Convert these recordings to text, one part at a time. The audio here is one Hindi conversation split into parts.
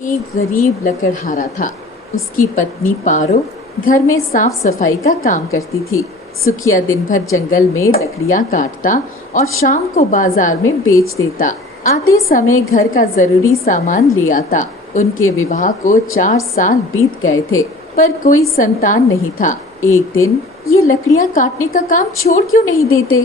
एक गरीब लकड़हारा था। उसकी पत्नी पारो घर में साफ सफाई का काम करती थी। सुखिया दिन भर जंगल में लकड़ियां काटता और शाम को बाजार में बेच देता। आते समय घर का जरूरी सामान ले आता। उनके विवाह को 4 साल बीत गए थे, पर कोई संतान नहीं था। एक दिन ये लकड़ियां काटने का काम छोड़ क्यों नहीं देते?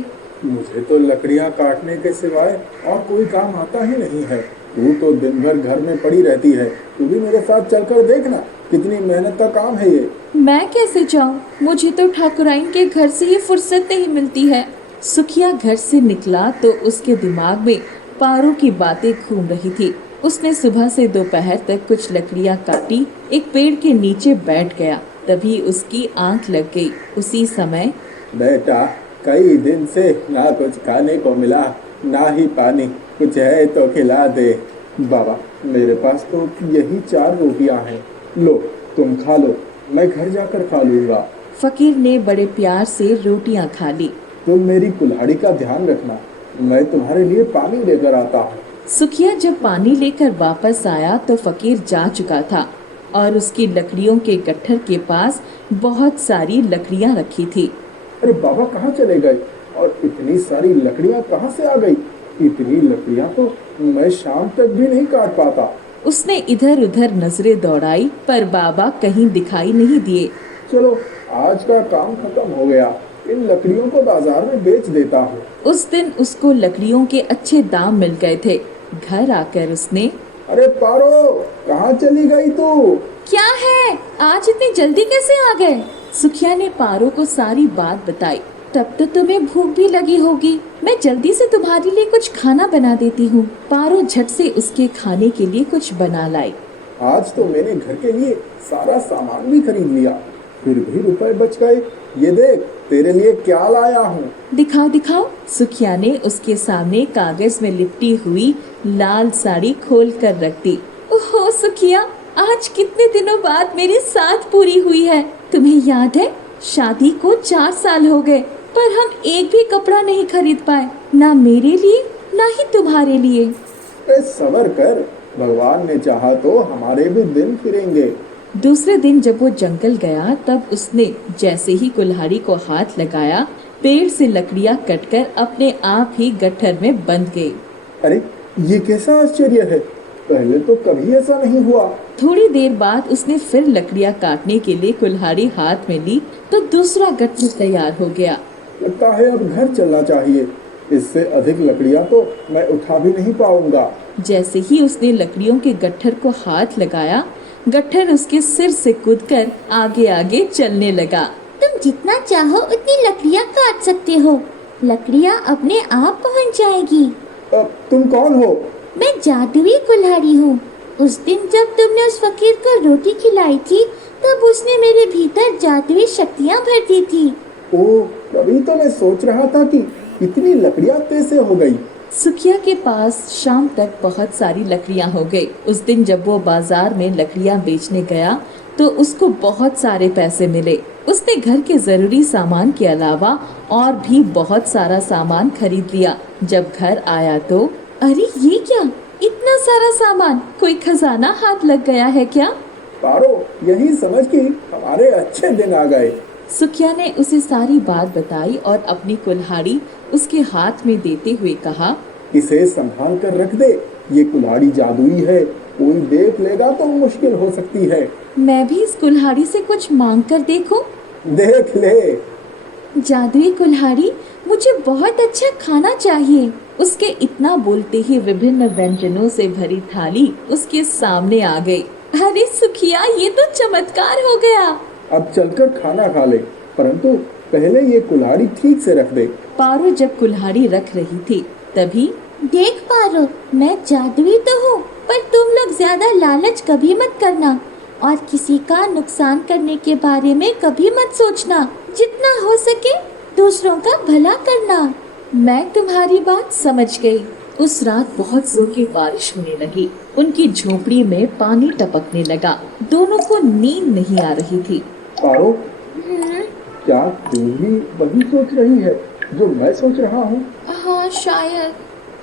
मुझे तो लकड़ियां काटने के सिवाय और कोई काम आता ही नहीं है। तू तो दिन भर घर में पड़ी रहती है। तू भी मेरे साथ चलकर देखना, कितनी मेहनत का काम है ये। मैं कैसे जाऊं? मुझे तो ठाकुराइन के घर से ये फुर्सत नहीं मिलती है। सुखिया घर से निकला तो उसके दिमाग में पारो की बातें घूम रही थी। उसने सुबह से दोपहर तक कुछ लकड़ियां काटी, एक पेड़ के नीचे बैठ गया। तभी उसकी आंख लग गई। उसी समय, बेटा, कई दिन से ना कुछ खाने को मिला, ना ही पानी। कुछ है तो खिला दे। बाबा, मेरे पास तो यही 4 रोटियां हैं। लो, तुम खा लो, मैं घर जाकर खा लूंगा। फकीर ने बड़े प्यार से रोटियां खा ली। तुम मेरी कुल्हाड़ी का ध्यान रखना, मैं तुम्हारे लिए पानी लेकर आता हूँ। सुखिया जब पानी लेकर वापस आया तो फकीर जा चुका था और उसकी लकड़ियों के गट्ठर के पास बहुत सारी लकड़ियां रखी थी। अरे बाबा, कहाँ चले गए? और इतनी सारी लकड़ियाँ कहाँ से आ गई? इतनी लकड़ियाँ तो मैं शाम तक भी नहीं काट पाता। उसने इधर उधर नजरें दौड़ाई, पर बाबा कहीं दिखाई नहीं दिए। चलो, आज का काम खत्म हो गया। इन लकड़ियों को बाजार में बेच देता हूँ। उस दिन उसको लकड़ियों के अच्छे दाम मिल गए थे। घर आकर उसने, अरे पारो, कहाँ चली गई तू? क्या है, आज इतनी जल्दी कैसे आ गए? सुखिया ने पारो को सारी बात बताई। तब तो तुम्हें भूख भी लगी होगी, मैं जल्दी से तुम्हारे लिए कुछ खाना बना देती हूँ। पारो झट से उसके खाने के लिए कुछ बना लाई। आज तो मैंने घर के लिए सारा सामान भी खरीद लिया, फिर भी रुपए बच गए। ये देख, तेरे लिए क्या लाया हूँ। दिखाओ दिखाओ। सुखिया ने उसके सामने कागज में लिपटी हुई लाल साड़ी खोल कर रख दी। ओहो सुखिया, आज कितने दिनों बाद मेरी साथ पूरी हुई है। तुम्हें याद है, शादी को 4 साल हो गए, पर हम एक भी कपड़ा नहीं खरीद पाए, ना मेरे लिए ना ही तुम्हारे लिए। सबर कर, भगवान ने चाहा तो हमारे भी दिन फिरेंगे। दूसरे दिन जब वो जंगल गया, तब उसने जैसे ही कुल्हाड़ी को हाथ लगाया, पेड़ से लकड़ियां कटकर अपने आप ही गट्ठर में बंध गई। अरे, ये कैसा आश्चर्य है, पहले तो कभी ऐसा नहीं हुआ। थोड़ी देर बाद उसने फिर लकड़ियां काटने के लिए कुल्हाड़ी हाथ में ली तो दूसरा गट्ठर तैयार हो गया। लगता है अब घर चलना चाहिए, इससे अधिक लकड़ियां तो मैं उठा भी नहीं पाऊंगा। जैसे ही उसने लकड़ियों के गट्ठर को हाथ लगाया, गट्ठर उसके सिर से कूदकर आगे आगे चलने लगा। तुम जितना चाहो उतनी लकड़ियाँ काट सकते हो, लकड़ियाँ अपने आप पहुँच जाएगी। अब तुम कौन हो? मैं जादुई कुल्हाड़ी हूँ। उस दिन जब तुमने उस फकीर को रोटी खिलाई थी, तब उसने मेरे भीतर जादुई शक्तियाँ भर दी थी। ओह, तभी तो मैं सोच रहा था कि इतनी लकड़ियाँ कैसे हो गई। सुखिया के पास शाम तक बहुत सारी लकड़ियां हो गई। उस दिन जब वो बाजार में लकड़ियां बेचने गया तो उसको बहुत सारे पैसे मिले। उसने घर के जरूरी सामान के अलावा और भी बहुत सारा सामान खरीद लिया। जब घर आया तो, अरे ये क्या, इतना सारा सामान, कोई खजाना हाथ लग गया है क्या? पारो, यही समझ कि हमारे अच्छे दिन आ गए। सुखिया ने उसे सारी बात बताई और अपनी कुल्हाड़ी उसके हाथ में देते हुए कहा, इसे संभाल कर रख दे, ये कुल्हाड़ी जादुई है, कोई देख लेगा तो मुश्किल हो सकती है। मैं भी इस कुल्हाड़ी से कुछ मांग कर देखूं? देख ले। जादुई कुल्हाड़ी, मुझे बहुत अच्छा खाना चाहिए। उसके इतना बोलते ही विभिन्न व्यंजनों से भरी थाली उसके सामने आ गई। अरे सुखिया, ये तो चमत्कार हो गया। अब चलकर खाना खा ले, परंतु पहले ये कुल्हाड़ी ठीक से रख दे। पारो जब कुल्हाड़ी रख रही थी तभी, देख पारो, मैं जादुई तो हूँ, पर तुम लोग ज्यादा लालच कभी मत करना और किसी का नुकसान करने के बारे में कभी मत सोचना। जितना हो सके दूसरों का भला करना। मैं तुम्हारी बात समझ गई। उस रात बहुत जोर की बारिश होने लगी। उनकी झोपड़ी में पानी टपकने लगा। दोनों को नींद नहीं आ रही थी। पारो, क्या तू भी वही सोच रही है जो मैं सोच रहा हूँ? हाँ शायद।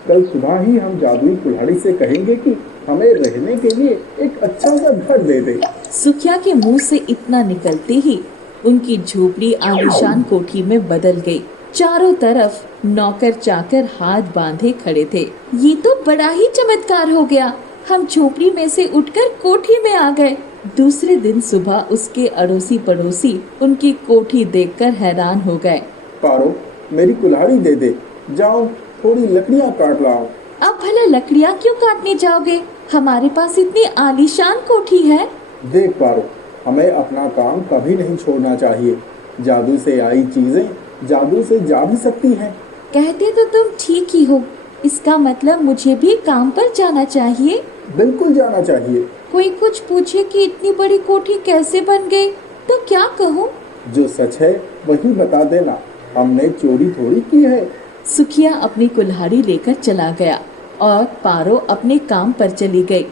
कल सुबह ही हम जादुई कुल्हाड़ी से कहेंगे कि हमें रहने के लिए एक अच्छा सा घर दे दे। सुखिया के मुंह से इतना निकलते ही उनकी झोपड़ी आलीशान कोठी में बदल गई। चारों तरफ नौकर चाकर हाथ बांधे खड़े थे। ये तो बड़ा ही चमत्कार हो गया। हम झोपड़ी में से उठकर कोठी में आ गए। दूसरे दिन सुबह उसके अड़ोसी पड़ोसी उनकी कोठी देखकर हैरान हो गए। पारो, मेरी कुल्हाड़ी दे दे, जाओ थोड़ी लकड़ियाँ काट लाओ। अब भला लकड़ियाँ क्यों काटने जाओगे? हमारे पास इतनी आलीशान कोठी है। देख पारो, हमें अपना काम कभी नहीं छोड़ना चाहिए। जादू से आई चीजें जादू से जा भी सकती हैं। कहते तो तुम ठीक ही हो। इसका मतलब मुझे भी काम पर जाना चाहिए। बिल्कुल जाना चाहिए। कोई कुछ पूछे कि इतनी बड़ी कोठी कैसे बन गई तो क्या कहूँ? जो सच है वही बता देना, हमने चोरी थोड़ी की है। सुखिया अपनी कुल्हाड़ी लेकर चला गया और पारो अपने काम पर चली गई।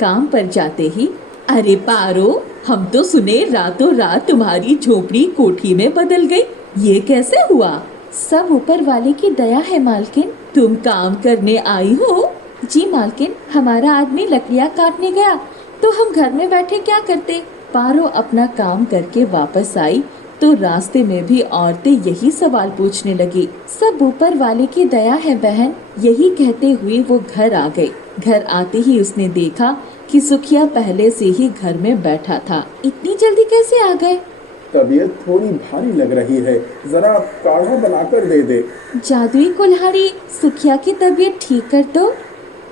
काम पर जाते ही, अरे पारो, हम तो सुने रातों रात तुम्हारी झोपड़ी कोठी में बदल गई। ये कैसे हुआ? सब ऊपर वाले की दया है मालकिन। तुम काम करने आई हो? जी मालकिन, हमारा आदमी लकड़ियाँ काटने गया तो हम घर में बैठे क्या करते। पारो अपना काम करके वापस आई तो रास्ते में भी औरतें यही सवाल पूछने लगी। सब ऊपर वाले की दया है बहन। यही कहते हुए वो घर आ गई। घर आते ही उसने देखा कि सुखिया पहले से ही घर में बैठा था। इतनी जल्दी कैसे आ गए? तबीयत थोड़ी भारी लग रही है, जरा काढ़ा बनाकर दे दे। जादुई कुल्हाड़ी, सुखिया की तबीयत ठीक कर दो।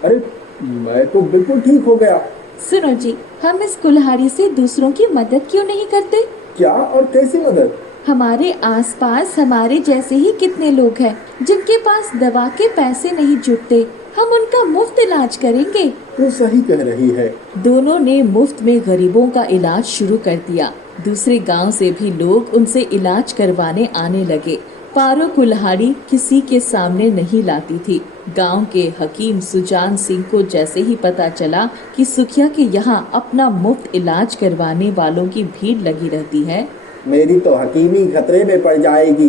अरे मैं तो बिल्कुल ठीक हो गया। सुनो जी, हम इस कुल्हाड़ी से दूसरों की मदद क्यों नहीं करते? क्या और कैसी मदद? हमारे आसपास हमारे जैसे ही कितने लोग हैं जिनके पास दवा के पैसे नहीं जुटते। हम उनका मुफ्त इलाज करेंगे। तू सही कह रही है। दोनों ने मुफ्त में गरीबों का इलाज शुरू कर दिया। दूसरे गांव से भी लोग उनसे इलाज करवाने आने लगे। पारो कुल्हाड़ी किसी के सामने नहीं लाती थी। गांव के हकीम सुजान सिंह को जैसे ही पता चला कि सुखिया के यहाँ अपना मुफ्त इलाज करवाने वालों की भीड़ लगी रहती है, मेरी तो हकीमी खतरे में पड़ जाएगी।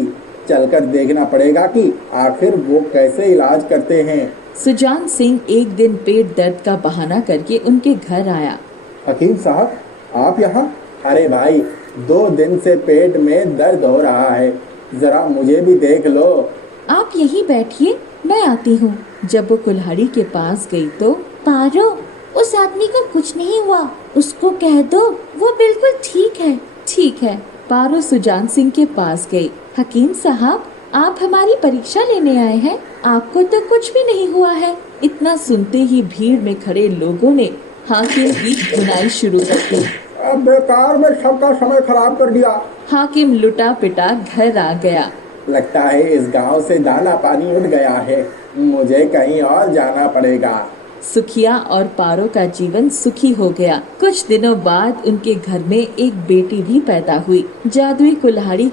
चलकर देखना पड़ेगा कि आखिर वो कैसे इलाज करते हैं। सुजान सिंह एक दिन पेट दर्द का बहाना करके उनके घर आया। हकीम साहब, आप यहाँ? अरे भाई, 2 दिन से पेट में दर्द हो रहा है, जरा मुझे भी देख लो। आप यहीं बैठिए, मैं आती हूँ। जब वो कुल्हाड़ी के पास गई तो, पारो, उस आदमी को कुछ नहीं हुआ, उसको कह दो वो बिल्कुल ठीक है। ठीक है। पारो सुजान सिंह के पास गई। हकीम साहब, आप हमारी परीक्षा लेने आए हैं? आपको तो कुछ भी नहीं हुआ है। इतना सुनते ही भीड़ में खड़े लोगों ने हाकिम की धुनाई शुरू कर दी। अब बेकार में सबका समय खराब कर दिया। हाकिम लुटा पिटा घर आ गया। लगता है इस गांव से दाना पानी उठ गया है, मुझे कहीं और जाना पड़ेगा। सुखिया और पारो का जीवन सुखी हो गया। कुछ दिनों बाद उनके घर में एक बेटी भी पैदा हुई। जादुई कुल्हाड़ी